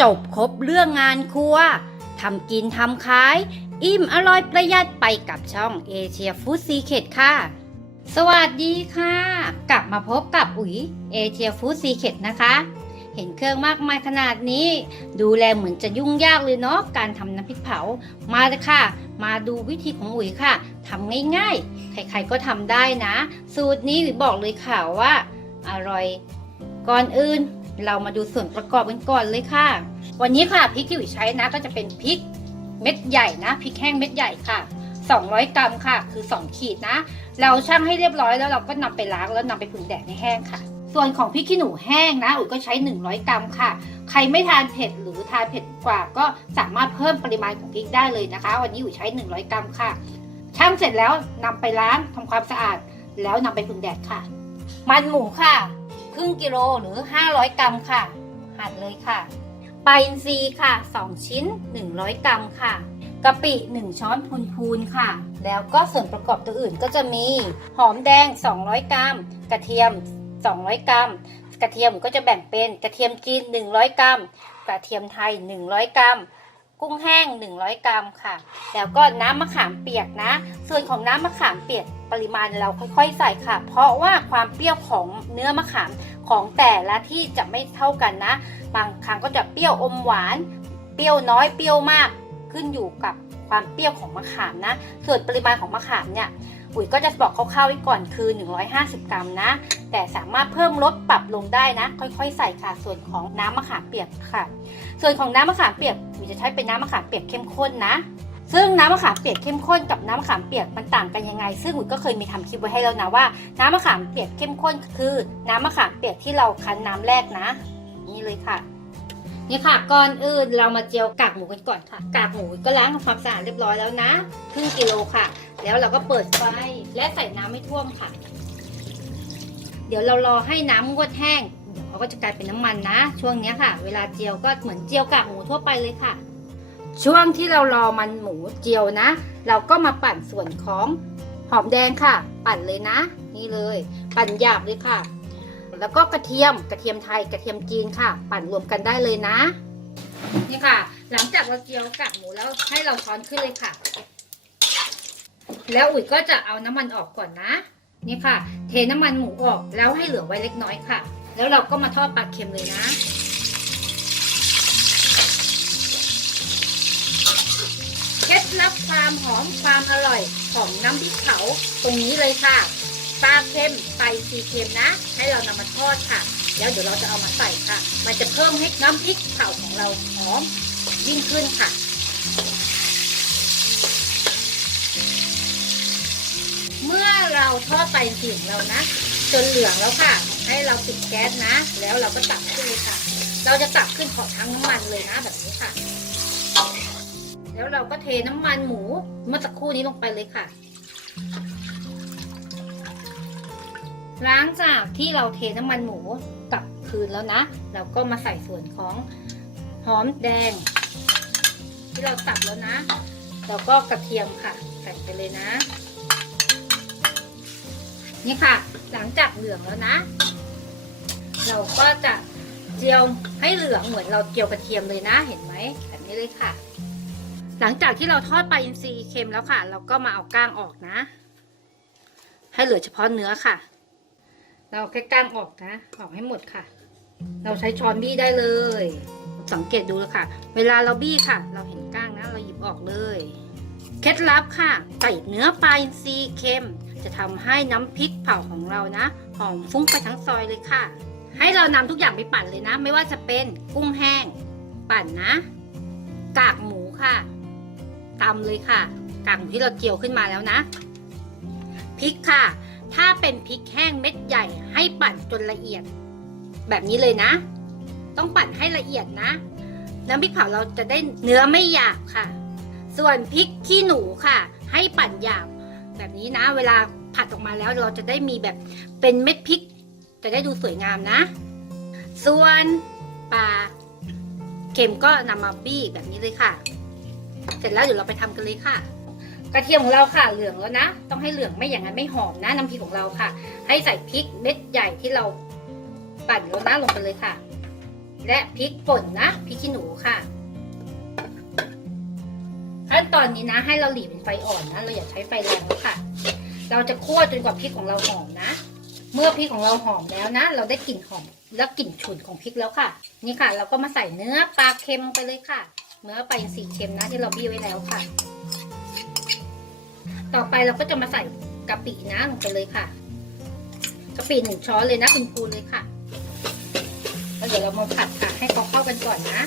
จบครบเรื่องงานครัวทำกินทำขาย อิ่มอร่อยประหยัดไปกับช่องเอเชียฟู้ดซีเค t ค่ะ สวัสดีค่ะ กลับมาพบกับอุ๋ยเอเชียฟู้ดซีเค t นะคะ เห็นเครื่องมากมายขนาดนี้ ดูแลเหมือนจะยุ่งยากเลยเนาะการทำน้ำพริกเผามาเลยค่ะ มาดูวิธีของอุ๋ยค่ะทำง่ายๆ ใครๆก็ทำได้นะ สูตรนี้อุ๋ยบอกเลยค่ะว่า อร่อยก่อนอื่น เรามาดูส่วนประกอบกันก่อนเลยค่ะ วันนี้ค่ะพริกที่อุ๋ยใช้นะก็จะเป็นพริกเม็ดใหญ่นะพริกแห้งเม็ดใหญ่ค่ะ 200 กรัมค่ะ คือ 2 ขีดนะ เราชั่งให้เรียบร้อยแล้วเราก็นำไปล้างแล้วนำไปผึ่งแดดให้แห้งค่ะ ส่วนของพริกขี้หนูแห้งนะอุ๋ยก็ใช้ 100 กรัมค่ะ ใครไม่ทานเผ็ดหรือทานเผ็ดกว่าก็สามารถเพิ่มปริมาณของพริกได้เลยนะคะ วันนี้อุ๋ยใช้ 100 กรัมค่ะชั่งเสร็จแล้วนำไปล้างทำความสะอาด แล้วนำไปผึ่งแดดค่ะ มันหมูค่ะ ครึ่งกิโลหรือ 500 กรัมค่ะ หั่นเลยค่ะปลาอินทรีค่ะ 2 ชิ้น 100 กรัมค่ะกะปิ 1 ช้อนพูนๆค่ะ แล้วก็ส่วนประกอบตัวอื่นก็จะมี หอมแดง 200 กรัม กระเทียม 200 กรัม กระเทียมก็จะแบ่งเป็นกระเทียมจีน 100 กรัม กระเทียมไทย 100 กรัม กุ้งแห้ง 100 กรัมค่ะ แล้วก็น้ำมะขามเปียกนะ ส่วนของน้ำมะขามเปียกปริมาณเราค่อยๆใส่ค่ะ เพราะว่าความเปรี้ยวของเนื้อมะขามของแต่ละที่จะไม่เท่ากันนะ บางครั้งก็จะเปรี้ยวอมหวาน เปรี้ยวน้อยเปรี้ยวมากขึ้นอยู่กับความเปรี้ยวของมะขามนะ ส่วนปริมาณของมะขามเนี่ย อุ๋ยก็จะบอกคร่าวๆไว้ก่อนคือ 150 กรัมนะ แต่สามารถเพิ่มลดปรับลงได้นะ ค่อยๆ ใส่ค่ะ ส่วนของน้ำมะขามเปียกค่ะ ส่วนของน้ำมะขามเปียกอุ๋ยจะใช้เป็นน้ำมะขามเปียกเข้มข้นนะซึ่งน้ำมะขามเปียกเข้มข้นกับน้ำมะขามเปียกมันต่างกันยังไง ซึ่งอุ๋ยก็เคยมีทำคลิปไว้ให้แล้วนะว่า น้ำมะขามเปียกเข้มข้นคือ น้ำมะขามเปียกที่เราคั้นน้ำแรกนะ นี่เลยค่ะ นี่ค่ะก่อนอื่นเรามาเจียวกากหมูกันก่อนค่ะ กากหมูก็ล้างทำความสะอาดเรียบร้อยแล้วนะครึ่งกิโลค่ะ แล้วเราก็เปิดไฟและใส่น้ำไม่ท่วมค่ะ เดี๋ยวเรารอให้น้ำงวดแห้งเดี๋ยวเขาก็จะกลายเป็นน้ำมันนะ ช่วงนี้ค่ะ เวลาเจียวก็เหมือนเจียวกากหมูทั่วไปเลยค่ะ ช่วงที่เรารอมันหมูเจียวนะ เราก็มาปั่นส่วนของหอมแดงค่ะ ปั่นเลยนะ นี่เลย ปั่นหยาบเลยค่ะ แล้วก็กระเทียมกระเทียมไทยกระเทียมจีนค่ะ ปั่นรวมกันได้เลยนะ นี่ค่ะ หลังจากเราเจียวกากหมูแล้วให้เราช้อนขึ้นเลยค่ะ แล้วอุ๋ยก็จะเอาน้ำมันออกก่อนนะ นี่ค่ะ เทน้ำมันหมูออกแล้วให้เหลือไว้เล็กน้อยค่ะ แล้วเราก็มาทอดปลาเค็มเลยนะเคล็ดลับความหอมความอร่อยของน้ำพริกเผาตรงนี้เลยค่ะ ปลาเค็มไปซีเค็มนะ ให้เรานำมาทอดค่ะ แล้วเดี๋ยวเราจะเอามาใส่ค่ะ มันจะเพิ่มให้น้ำพริกเผาของเราหอมยิ่งขึ้นค่ะเมื่อเราทอดไปสีของเรานะ จนเหลืองแล้วค่ะ ให้เราปิดแก๊สนะ แล้วเราก็ตักขึ้นเลยค่ะ เราจะตักขึ้นขอทั้งน้ำมันเลยนะแบบนี้ค่ะ แล้วเราก็เทน้ำมันหมูเมื่อสักครู่นี้ลงไปเลยค่ะ ล้างจากที่เราเทน้ำมันหมูกลับคืนแล้วนะ เราก็มาใส่ส่วนของหอมแดง ที่เราตัดแล้วนะ แล้วก็กระเทียมค่ะ ใส่ไปเลยนะ นี่ค่ะ หลังจากเหลืองแล้วนะ เราก็จะเจียวให้เหลืองเหมือนเราเจียวกระเทียมเลยนะ เห็นไหมแบบนี้เลยค่ะ หลังจากที่เราทอดปลาอินทรีเค็มแล้วค่ะ เราก็มาเอาก้างออกนะ ให้เหลือเฉพาะเนื้อค่ะ เราแค่ก้างออกนะ ออกให้หมดค่ะ เราใช้ช้อนบี้ได้เลย สังเกตดูเลยค่ะ เวลาเราบี้ค่ะ เราเห็นก้างนะ เราหยิบออกเลย เคล็ดลับค่ะใส่เนื้อปลาอินทรีเค็ม จะทำให้น้ำพริกเผาของเรานะ หอมฟุ้งไปทั้งซอยเลยค่ะ ให้เรานำทุกอย่างไปปั่นเลยนะ ไม่ว่าจะเป็นกุ้งแห้ง ปั่นนะ กากหมูค่ะตำเลยค่ะ กากหมูที่เราเจียวขึ้นมาแล้วนะ พริกค่ะ ถ้าเป็นพริกแห้งเม็ดใหญ่ให้ปั่นจนละเอียด แบบนี้เลยนะ ต้องปั่นให้ละเอียดนะ น้ำพริกเผาเราจะได้เนื้อไม่หยาบค่ะ ส่วนพริกขี้หนูค่ะ ให้ปั่นหยาบ แบบนี้นะ เวลาผัดออกมาแล้วเราจะได้มีแบบเป็นเม็ดพริก จะได้ดูสวยงามนะ ส่วนปลาเค็มก็นำมาบี้แบบนี้เลยค่ะ เสร็จแล้วเดี๋ยวเราไปทำกันเลยค่ะ กระเทียมของเราค่ะเหลืองแล้วนะ ต้องให้เหลืองไม่อย่างนั้นไม่หอมนะน้ำพริกของเราค่ะ ให้ใส่พริกเม็ดใหญ่ที่เราปั่นแล้วนะลงไปเลยค่ะ และพริกป่นนะพริกขี้หนูค่ะขั้นตอนนี้นะ ให้เราหลีเป็นไฟอ่อนนะ เราอย่าใช้ไฟแรงแล้วค่ะ เราจะคั่วจนกว่าพริกของเราหอมนะ เมื่อพริกของเราหอมแล้วนะ เราได้กลิ่นหอมและกลิ่นฉุนของพริกแล้วค่ะ นี่ค่ะ เราก็มาใส่เนื้อปลาเค็มลงไปเลยค่ะ เนื้อปลาอินทรีเค็มนะที่เราบี้ไว้แล้วค่ะ ต่อไปเราก็จะมาใส่กะปินะลงไปเลยค่ะกะปิหนึ่งช้อนเลยนะคุณครูเลยค่ะแล้วเดี๋ยวเรามาผัดค่ะ ให้เขาเข้ากันก่อนนะ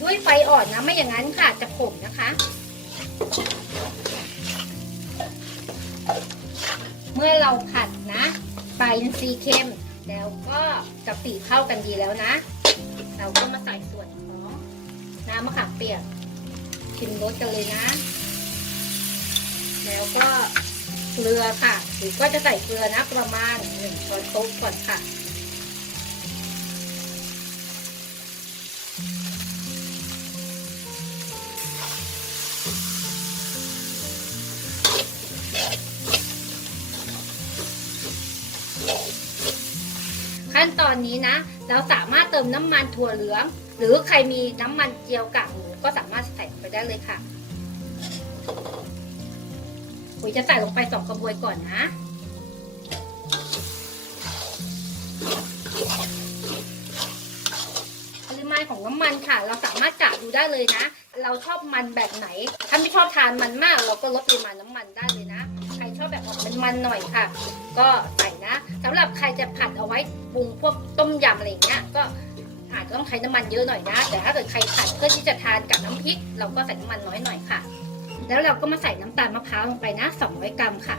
ด้วยไฟอ่อนนะ ไม่อย่างนั้นค่ะจะขมนะคะ เมื่อเราผัดนะปลาอินทรีย์เค็ม แล้วก็กะปิเข้ากันดีแล้วนะ เราก็มาใส่ส่วนของน้ำมะขามเปียกชิมรสกันเลยนะ แล้วก็เกลือค่ะหรือก็จะใส่เกลือนะประมาณหนึ่งช้อนโต๊ะก่อนค่ะขั้นตอนนี้นะ เราสามารถเติมน้ำมันถั่วเหลือง หรือใครมีน้ำมันเจียวกากหมูก็สามารถใส่ไปได้เลยค่ะ ปุ๋ยจะใส่ลงไปสองกระบวยก่อนนะปริมาณของน้ำมันค่ะ เราสามารถกะดูได้เลยนะ เราชอบมันแบบไหน ถ้าไม่ชอบทานมันมาก เราก็ลดปริมาณน้ำมันได้เลยนะ ใครชอบแบบออกมันๆหน่อยค่ะ ก็ใส่นะสำหรับใครจะผัดเอาไว้ปรุงพวกต้มยำอะไรอย่างเงี้ยก็อาจจะต้องใช้น้ำมันเยอะหน่อยนะ แต่ถ้าเกิดใครผัดเพื่อที่จะทานกับน้ำพริก เราก็ใส่น้ำมันน้อยหน่อยค่ะ แล้วเราก็มาใส่น้ำตาลมะพร้าวลงไปนะ200กรัมค่ะ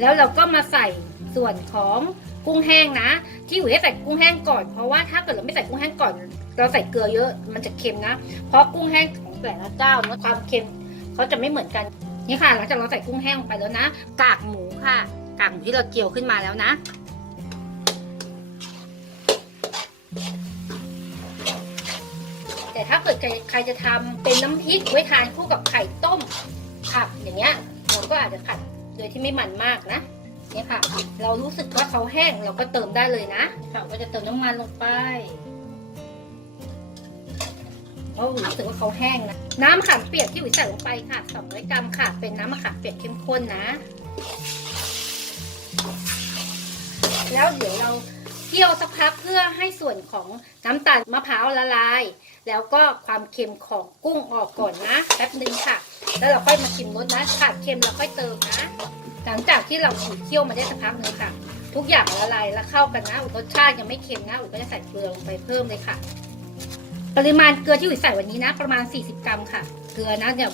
แล้วเราก็มาใส่ส่วนของกุ้งแห้งนะ ที่อยู่ให้ใส่กุ้งแห้งก่อนเพราะว่าถ้าเกิดเราไม่ใส่กุ้งแห้งก่อน เราใส่เกลือเยอะมันจะเค็มนะ เพราะกุ้งแห้งของแต่ละเจ้าเนื้อความเค็มเขาจะไม่เหมือนกันนี่ค่ะหลังจากเราใส่กุ้งแห้งลงไปแล้วนะ กากหมูค่ะ กากหมูที่เราเจียวขึ้นมาแล้วนะ แต่ถ้าเกิดใครจะทำเป็นน้ำพริกไว้ทานคู่กับไข่ต้มผักอย่างเงี้ยเราก็อาจจะผัดโดยที่ไม่มันมากนะเนี่ยค่ะ เรารู้สึกว่าเขาแห้งเราก็เติมได้เลยนะเราก็จะเติมน้ำมันลงไปเพราะรู้สึกว่าเขาแห้งนะน้ำมะขามเปียกที่หวิใส่ลงไปค่ะ200กรัมค่ะ เป็นน้ำมะขามเปียกเข้มข้นนะ แล้วเดี๋ยวเรา เคี่ยวสักพักเพื่อให้ส่วนของน้ำตาลมะพร้าวละลาย แล้วก็ความเค็มของกุ้งออกก่อนนะแป๊บนึงค่ะ แล้วเราค่อยมาชิมรสนะขาดเค็มเราค่อยเติมนะ หลังจากที่เราขูดเคี่ยวมาได้สักพักนึงค่ะ ทุกอย่างละลายแล้วเข้ากันนะรสชาติยังไม่เค็มนะอุ๋ยก็จะใส่เกลือลงไปเพิ่มเลยค่ะ ปริมาณเกลือที่อุ๋ยใส่วันนี้นะ ประมาณ 40 กรัมค่ะ เกลือนะเดี๋ยว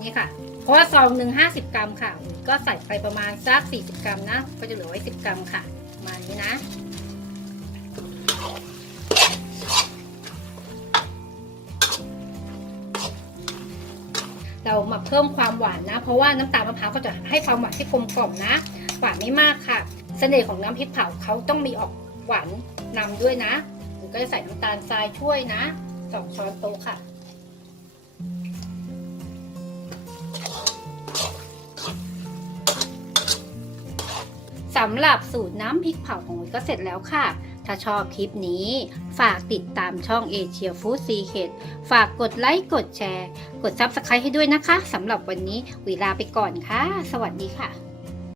นี่ค่ะเพราะว่าซองหนึ่ง50 กรัมค่ะ ก็ใส่ไปประมาณสัก40 กรัมนะ ก็จะเหลือไว้ 10 กรัมค่ะประมาณนี้นะ เรามาเพิ่มความหวานนะ เพราะว่าน้ำตาลมะพร้าวเขาจะให้ความหวานที่กลมกล่อมนะ หวานไม่มากค่ะ เสน่ห์ของน้ำพริกเผาเขาต้องมีออกหวานนำด้วยนะหรือก็จะใส่น้ำตาลทรายช่วยนะสองช้อนโต๊ะค่ะสำหรับสูตรน้ำพริกเผาของอุ๋ยก็เสร็จแล้วค่ะ ถ้าชอบคลิปนี้ ฝากติดตามช่องเอเชียฟู้ดซีเคดฝากกดไลค์ กดแชร์ กดซับสไครต์ให้ด้วยนะคะสำหรับวันนี้วิลาไปก่อนค่ะ สวัสดีค่ะ